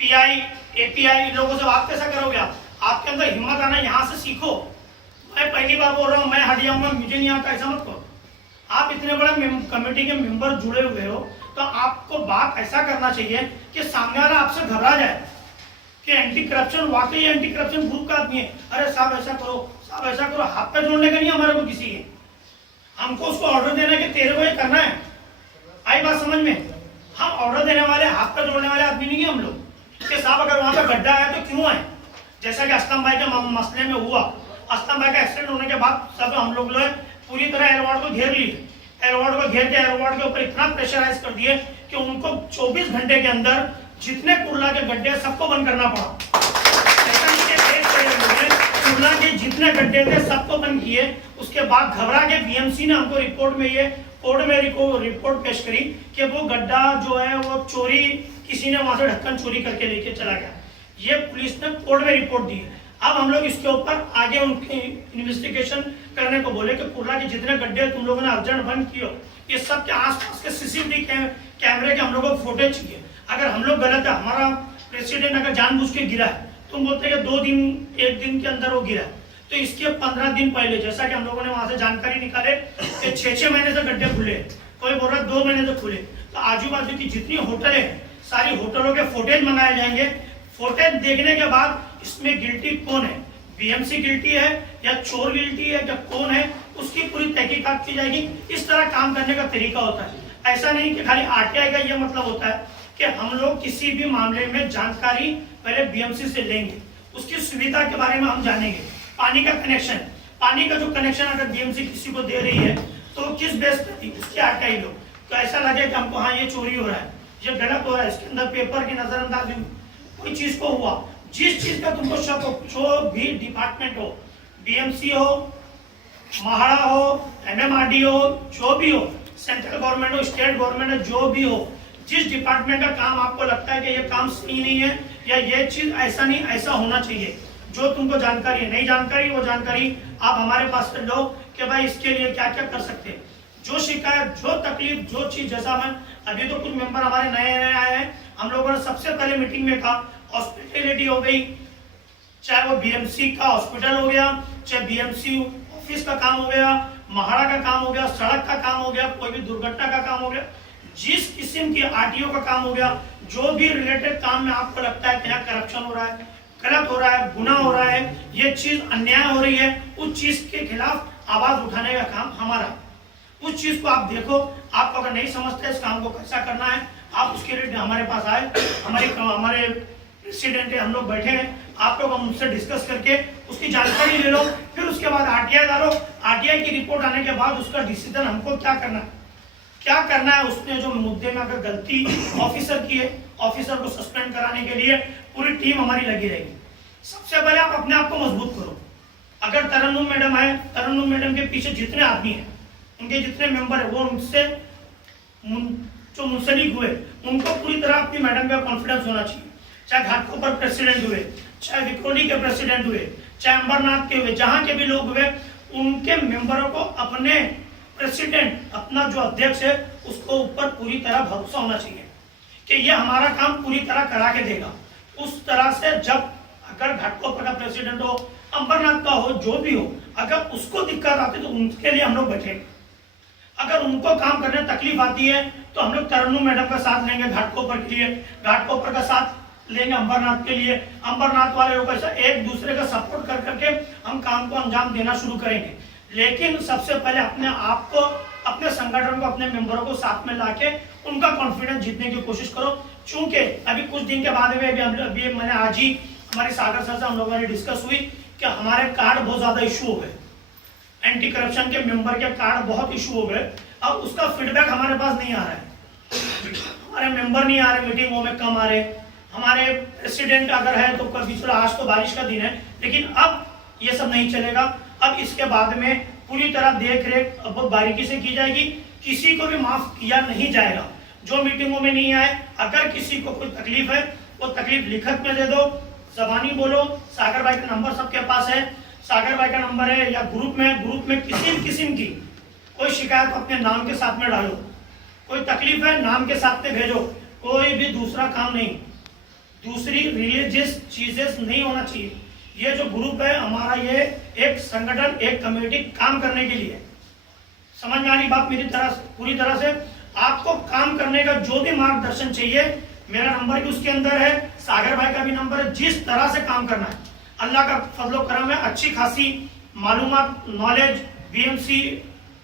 Pi, API, इन लोगों से बात कैसा करोगे आप? आपके अंदर हिम्मत आना, यहाँ से सीखो। मैं पहली बार बोल रहा हूँ, मैं हट जाऊंगा, मुझे नहीं आता, ऐसा मत करो। आप इतने बड़े कमेटी के मेंबर जुड़े हुए हो, तो आपको बात ऐसा करना चाहिए कि सामने वाला आपसे घबरा जाए कि एंटी करप्शन, वाकई एंटी करप्शन ग्रुप का आदमी है, अरे साहब ऐसा करो, साहब ऐसा करो। हाथ पे जोड़ने का नहीं हमारे को किसी के, हमको उसको ऑर्डर देना है कि तेरे को ये करना है। आई बात समझ में? हम ऑर्डर देने वाले, हाथ पे जोड़ने वाले आदमी नहीं है हम लोग कि साहब अगर वहां पे गड्ढा है तो क्यों है। जैसा कि असलम भाई के मसले में हुआ, असलम भाई का एक्सीडेंट होने के बाद सब हम लोग पूरी तरह एयरवार्ड को घेर लिए, एयरवार्ड को घेर के एयरवार्ड के ऊपर इतना प्रेशराइज कर दिए कि उनको 24 घंटे के अंदर जितने कुर्ला के गड्ढे सबको बंद करना पड़ा। कुर्ला के जितने गड्ढे थे सबको बंद किए। उसके बाद घबरा के बीएमसी ने हमको रिपोर्ट में ये कोर्ट में रिपोर्ट पेश करी कि वो गड्ढा जो है वो चोरी, किसी ने वहां से ढक्कन चोरी करके लेके चला गया। ये पुलिस ने कोर्ट में रिपोर्ट दी है। अब हम लोग इसके ऊपर आगे उनकी इन्वेस्टिगेशन करने को बोले कि कुर्ला के जितने गड्ढे तुम लोगों ने अर्जेंट बंद किए, ये सब के आसपास के सीसीटीवी कैमरे के हम लोगों को फुटेज चाहिए। अगर हम लोग गलत है, हमारा प्रेसिडेंट अगर जानबूझ के गिरा है, तुम बोलते हैं 2 दिन 1 दिन के अंदर वो गिरा है, तो इसके 15 दिन पहले जैसा कि हम लोगों ने वहां से जानकारी निकाले कि 6-6 महीने से गड्ढे खुले, कोई बोल रहा 2 महीने से खुले, तो आजू बाजू की जितनी होटल है सारी होटलों के फुटेज मंगाए जाएंगे। फुटेज देखने के बाद इसमें गिल्टी कौन है, बीएमसी गिल्टी है या चोर गिल्टी है या कौन है, उसकी पूरी तहकीकात की जाएगी। इस तरह काम करने का तरीका होता है। ऐसा नहीं कि खाली आरटीआई का ये मतलब होता है कि हम लोग किसी भी मामले में जानकारी पहले बीएमसी से लेंगे, उसकी सुविधा के बारे में हम जानेंगे। पानी का कनेक्शन, पानी का जो कनेक्शन अगर बीएमसी किसी को दे रही है तो किस बेस पर दी, उसकी आरटीआई लो, तो ऐसा लगे कि हमको हाँ ये चोरी हो रहा है, ये गलत हो रहा है, इसके अंदर पेपर की नजरअंदाजी कोई चीज को हुआ, जिस चीज का तुमको शक हो, जो भी डिपार्टमेंट हो, बीएमसी हो, महाड़ा हो, एमएमआरडी हो, जो भी हो, सेंट्रल गवर्नमेंट हो, स्टेट गवर्नमेंट हो, जो भी हो, जिस डिपार्टमेंट का काम आपको लगता है कि ये काम सही नहीं है या ये चीज ऐसा नहीं ऐसा होना चाहिए, जो तुमको जानकारी है, नहीं जानकारी वो जानकारी आप हमारे पास से लो कि भाई इसके लिए क्या क्या कर सकते हैं। जो शिकायत, जो तकलीफ, जो चीज, जैसा मैं अभी तो कुछ मेंबर हमारे नए नए आए हैं, हम लोगों ने सबसे पहले मीटिंग में कहा हॉस्पिटलिटी हो गई, चाहे वो बीएमसी का हॉस्पिटल हो गया, चाहे बीएमसी ऑफिस का काम हो गया, महाड़ा का काम हो गया, सड़क का काम हो गया, कोई भी दुर्घटना का काम हो गया, जिस किस्म की आरटीओ का काम हो गया, जो भी रिलेटेड काम में आपको लगता है कि यहाँ करप्शन हो रहा है, गलत हो रहा है, गुनाह हो रहा है, ये चीज अन्याय हो रही है, उस चीज के खिलाफ आवाज उठाने का काम हमारा। उस चीज को आप देखो, आप अगर नहीं समझते इस काम को कैसा करना है, आप उसके लिए हमारे पास आए, हमारे प्रेसिडेंट है, हम लोग बैठे हैं, आप लोग हम उनसे डिस्कस करके उसकी जानकारी ले लो, फिर उसके बाद आरटीआई डालो। आरटीआई की रिपोर्ट आने के बाद उसका डिसीजन हमको क्या करना है, उसने जो मुद्दे में अगर गलती ऑफिसर की है, ऑफिसर को सस्पेंड कराने के लिए पूरी टीम हमारी लगी रहेगी। सबसे पहले आप अपने आप को मजबूत करो। अगर तरन्नुम मैडम है, तरन्नुम मैडम के पीछे जितने आदमी हैं, उनके जितने मेंबर है, वो उनसे जो मुंसलिक हुए, उनको पूरी तरह अपनी मैडम का कॉन्फिडेंस होना चाहिए। चाहे घाटकोपर प्रेसिडेंट हुए, चाहे विक्रोली के प्रेसिडेंट हुए, चाहे अंबरनाथ के हुए, जहां के भी लोग हुए, उनके मेंबरों को अपने प्रेसिडेंट, अपना जो अध्यक्ष है, उसको ऊपर पूरी तरह भरोसा होना चाहिए कि ये हमारा काम पूरी तरह करा के देगा। उस तरह से जब अगर घाटकोपर का प्रेसिडेंट हो, अंबरनाथ का हो, जो भी हो, अगर उसको दिक्कत आती तो उनके लिए हम लोग बैठेंगे। अगर उनको काम करने तकलीफ आती है तो हम लोग तरन्नुम मैडम का साथ लेंगे घाटकोपर के लिए, घाटकोपर का साथ लेंगे अंबरनाथ के लिए, अंबरनाथ वाले लोग ऐसा एक दूसरे का सपोर्ट कर करके हम काम को अंजाम देना शुरू करेंगे। लेकिन सबसे पहले अपने आप को, अपने संगठन को, अपने मेंबरों को साथ में लाके उनका कॉन्फिडेंस जीतने की कोशिश करो। चूंकि अभी कुछ दिन के बाद में अभी मैंने आज ही हमारे सागर सर से हम लोगों ने डिस्कस हुई कि हमारे कार्ड बहुत ज्यादा इशू हो गए, एंटी करप्शन के मेंबर के कार्ड बहुत इशू हो गए। अब उसका फीडबैक हमारे पास नहीं आ रहा है, हमारे मेंबर नहीं आ रहे, मीटिंगों में कम आ रहे, हमारे प्रेसिडेंट अगर है तो कभी चलो आज तो बारिश का दिन है, लेकिन अब ये सब नहीं चलेगा। अब इसके बाद में पूरी तरह देख रेख बहुत बारीकी से की जाएगी, किसी को भी माफ किया नहीं जाएगा। जो मीटिंगों में नहीं आए, अगर किसी को कोई तकलीफ है वो तकलीफ लिखत में दे दो, जबानी बोलो। सागर भाई का नंबर सबके पास है, सागर भाई का नंबर है, या ग्रुप में किसी किस्म की कोई शिकायत अपने नाम के साथ में डालो, कोई तकलीफ है नाम के साथ में भेजो, कोई भी दूसरा काम नहीं। दूसरी रिलीजियस चीजें नहीं होना चाहिए। ये जो ग्रुप है हमारा, ये एक संगठन, एक कमेटी काम करने के लिए। समझ में आ रही बात मेरी तरह पूरी तरह से? आपको काम करने का जो भी मार्गदर्शन चाहिए, मेरा नंबर भी उसके अंदर है, सागर भाई का भी नंबर है। जिस तरह से काम करना है, अल्लाह का फजलो करम है, अच्छी खासी मालूमात, नॉलेज, बीएमसी,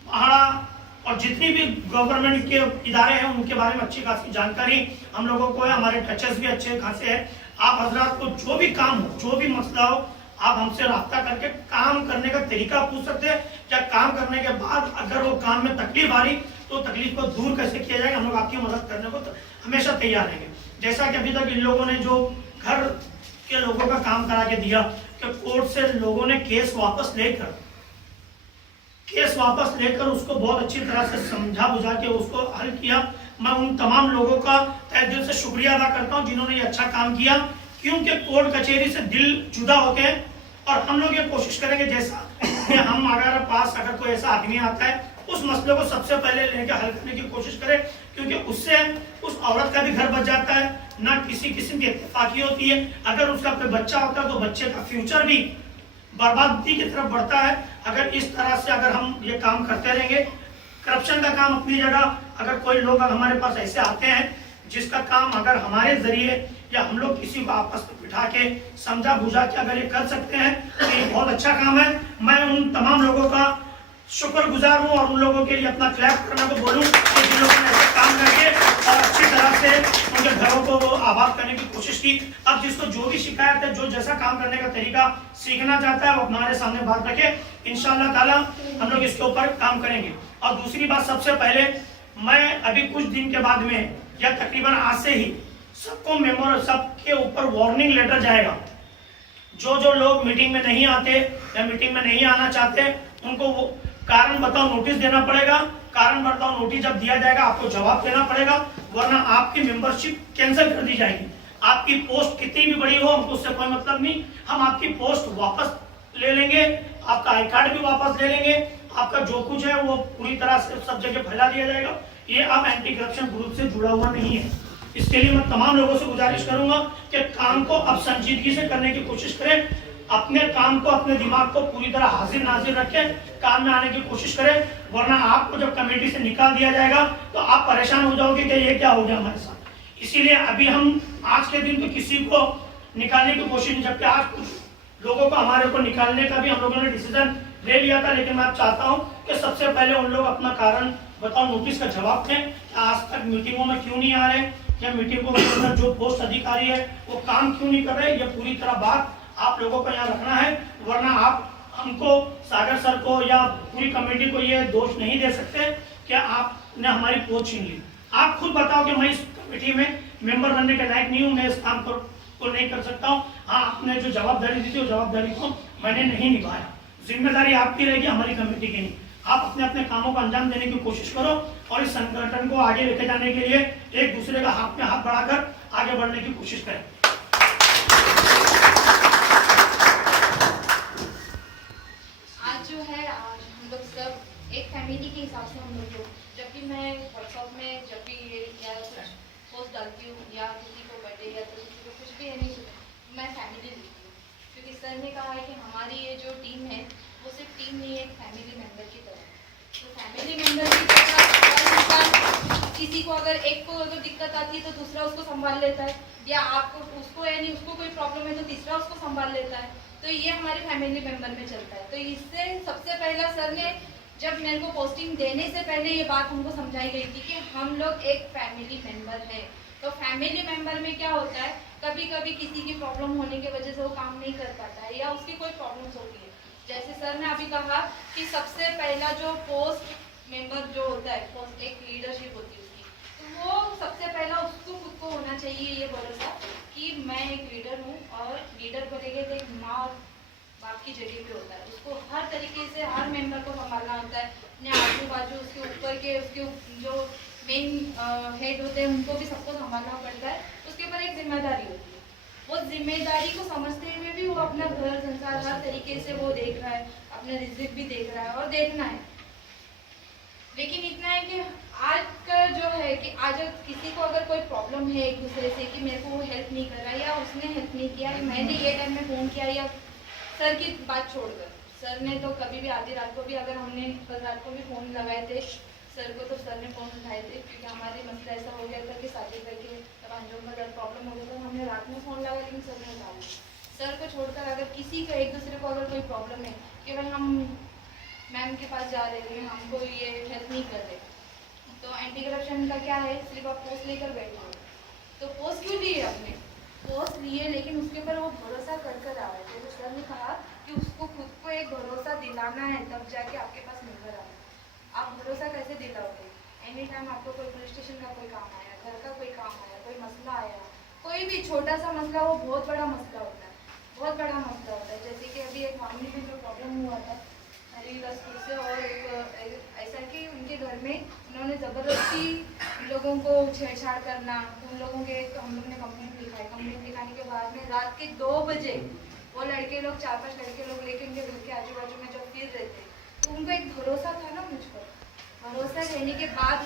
पहाड़ा और जितनी भी गवर्नमेंट के इदारे हैं उनके बारे में अच्छी खासी जानकारी हम लोगों को है। हमारे टचेस भी अच्छे खासे हैं। आप हजरात को जो भी काम हो, जो भी मसला हो, आप हमसे राब्ता करके काम करने का तरीका पूछ सकते हैं, या काम करने के बाद अगर वो काम में तकलीफ आ रही तो तकलीफ को दूर कैसे किया जाएगा, हम लोग आपकी मदद करने को हमेशा तैयार रहेंगे। जैसा कि अभी तक इन लोगों ने जो घर के लोगों का काम करा के दिया कि कोर्ट से लोगों ने केस वापस लेकर उसको बहुत अच्छी तरह से समझा बुझा के उसको हल किया। मैं उन तमाम लोगों का तहे दिल से शुक्रिया अदा करता हूं जिन्होंने ये अच्छा काम किया, क्योंकि कोर्ट कचहरी से दिल जुदा होते हैं। और हम लोग ये कोशिश करेंगे जैसा कि हम अगर कोई ऐसा आदमी आता है, उस मसले को सबसे पहले लेके हल करने की कोशिश करें, क्योंकि उससे उस औरत का भी घर बच जाता है, ना किसी किस्म की इत्तेफाकी होती है। अगर उसका कोई बच्चा होता है तो बच्चे का फ्यूचर भी बर्बादी की तरफ बढ़ता है। अगर इस तरह से अगर हम ये काम करते रहेंगे, करप्शन का काम अपनी जगह, अगर कोई लोग हमारे पास ऐसे आते हैं जिसका काम अगर हमारे जरिए या हम लोग किसी को आपस में बिठा के समझा बुझा के अगर ये कर सकते हैं तो ये बहुत अच्छा काम है। मैं उन तमाम लोगों का शुक्रगुजार हूँ और उन लोगों के लिए अपना क्लैप करने को बोलूँ कि जिन लोगों ने ऐसे काम करके और अच्छी तरह से उनके घरों को आबाद करने की कोशिश की। अब जिसको जो भी शिकायत है, जो जैसा काम करने का तरीका सीखना चाहता है, वो हमारे सामने बात रखे। इंशाअल्लाह ताला हम लोग इसके ऊपर काम करेंगे। और दूसरी बात, सबसे पहले मैं अभी कुछ दिन के बाद में या तकरीबन आज से ही सबको मेंबर सबके ऊपर वार्निंग लेटर जाएगा। जो लोग मीटिंग में नहीं आते या मीटिंग में नहीं आना चाहते, उनको वो कारण बताओ नोटिस देना पड़ेगा। कारण बताओ नोटिस जब दिया जाएगा आपको जवाब देना पड़ेगा, वरना आपकी मेंबरशिप कैंसिल कर दी जाएगी। आपकी पोस्ट कितनी भी बड़ी हो, हमको उससे कोई मतलब नहीं, हम आपकी पोस्ट वापस ले लेंगे, आपका आई कार्ड भी वापस ले लेंगे, आपका जो कुछ है वो पूरी तरह से सब जगह फैला दिया जाएगा। ये अब एंटी करप्शन ग्रुप से जुड़ा हुआ नहीं है। इसके लिए मैं तमाम लोगों से गुजारिश करूंगा कि काम को अब संजीदगी से करने की कोशिश करें, अपने काम को, अपने दिमाग को पूरी तरह हाजिर नाजिर रखें, काम में आने की कोशिश करें, वरना आपको जब कमेटी से निकाल दिया जाएगा तो आप परेशान हो जाओगे कि ये क्या हो गया हमारे साथ। इसीलिए अभी हम आज के दिन तो किसी को निकालने की कोशिश नहीं, जबकि आज कुछ लोगों को हमारे को निकालने का भी हम लोगों ने डिसीजन ले लिया था। लेकिन मैं चाहता हूं कि सबसे पहले उन लोग अपना कारण बताओ नोटिस का जवाब दें, आज तक मीटिंगों में क्यों नहीं आ रहे, या मीटिंगों के अंदर जो पोस्ट अधिकारी है वो काम क्यों नहीं कर रहे। ये पूरी तरह बात आप लोगों को यहाँ रखना है, वरना आप हमको, सागर सर को या पूरी कमेटी को ये दोष नहीं दे सकते कि आपने हमारी पोस्ट छीन ली। आप खुद बताओ कि मैं इस कमेटी में मेंबर बनने के लायक नहीं हूँ, मैं इस काम को नहीं कर सकता हूँ। हाँ, आपने जो जवाबदारी दी थी वो जवाबदारी को मैंने नहीं निभाया। जिम्मेदारी आपकी रहेगी, हमारी कमेटी की नहीं। आप अपने अपने कामों को अंजाम देने की कोशिश करो और इस संगठन को आगे लेके जाने के लिए एक दूसरे का हाथ में हाथ बढ़ाकर आगे बढ़ने की कोशिश करें। आज जो है, आज हम लोग सब एक फैमिली के हिसाब से हम लोग, जब भी मैं व्हाट्सएप में जब भी ये या कुछ पोस्ट डालती हूँ या किसी को बर्थडे या तो किसी को कुछ भी है नहीं, मैं फैमिली लिखती हूँ, क्योंकि सर ने कहा है कि हमारी ये जो टीम है वो सिर्फ टीम नहीं है, एक फैमिली मेंबर की तरह। तो फैमिली मेंबर की तरह किसी को अगर एक को अगर दिक्कत आती है तो दूसरा उसको संभाल लेता है, या आपको उसको यानी उसको कोई प्रॉब्लम है तो तीसरा उसको संभाल लेता है। तो ये हमारे फैमिली मेंबर में चलता है। तो इससे सबसे पहला सर ने जब मेरे को पोस्टिंग देने से पहले ये बात हमको समझाई गई थी कि हम लोग एक फैमिली मेंबर है। तो फैमिली मेंबर में क्या होता है, कभी कभी किसी की प्रॉब्लम होने की वजह से वो काम नहीं कर पाता है या उसकी कोई प्रॉब्लम्स होती है। जैसे सर ने अभी कहा कि सबसे पहला जो पोस्ट मेंबर जो होता है, पोस्ट एक लीडरशिप होती है उसकी, तो वो सबसे पहला उसको खुद को होना चाहिए ये भरोसा कि मैं एक लीडर हूँ, और लीडर बोलेंगे तो एक माँ और बाप की जगह पे होता है। उसको हर तरीके से हर मेंबर को संभालना होता है, अपने आजू बाजू उसके ऊपर के उसके जो मेन हेड होते हैं उनको भी सबको संभालना पड़ता है। उसके ऊपर एक जिम्मेदारी होती है, वो जिम्मेदारी को समझते हुए भी वो अपना घर संसार हर तरीके से वो देख रहा है, अपने रिजिक भी देख रहा है और देखना है। लेकिन इतना है कि आज का जो है कि आज किसी को अगर कोई प्रॉब्लम है एक दूसरे से कि मेरे को वो हेल्प नहीं कर रहा या उसने हेल्प नहीं किया या मैंने ये टाइम में फ़ोन किया या सर की बात छोड़कर सर ने तो कभी भी आधी रात को भी अगर हमने कल रात को भी फ़ोन लगाए थे सर को तो सर ने फ़ोन उठाए थे क्योंकि हमारी मसला ऐसा हो गया था कि शादी करके तब अंजुम में प्रॉब्लम हो गया था हमने रात में फ़ोन लगाया लेकिन सर ने उठा लिया। सर को छोड़कर अगर किसी का एक दूसरे को अगर कोई प्रॉब्लम है कि भाई हम मैम के पास जा रहे हैं हमको ये हेल्प नहीं कर रहे तो एंटी करप्शन का क्या है सिर्फ आप पोस्ट लेकर बैठे हो तो पोस्ट क्यों लिए आपने पोस्ट लिए लेकिन उसके ऊपर वो भरोसा कर कर आ रहे थे तो सर ने कहा कि उसको खुद को एक भरोसा दिलाना है तब जाके आपके पास मिलकर आए आप भरोसा कैसे दिलाओगे एनी टाइम आपको कोई पुलिस स्टेशन का कोई काम आया घर का कोई काम आया कोई मसला आया कोई भी छोटा सा मसला वो बहुत बड़ा मसला होता है बहुत बड़ा मसला होता है जैसे कि अभी एक मामले में जो प्रॉब्लम हुआ था हरीदास स्कूल से और एक ऐसा कि उनके घर में उन्होंने ज़बरदस्ती लोगों को छेड़छाड़ करना उन लोगों के हम लोग ने कंप्लेंट लिखाई कंप्लेंट लिखाने के बाद में रात के 2 बजे वो लड़के लोग 4-5 लड़के लोग लेके उनके घर के आजू बाजू में जब फिर रहे थे तो उनको एक भरोसा था ना मुझ पर भरोसा रहने के बाद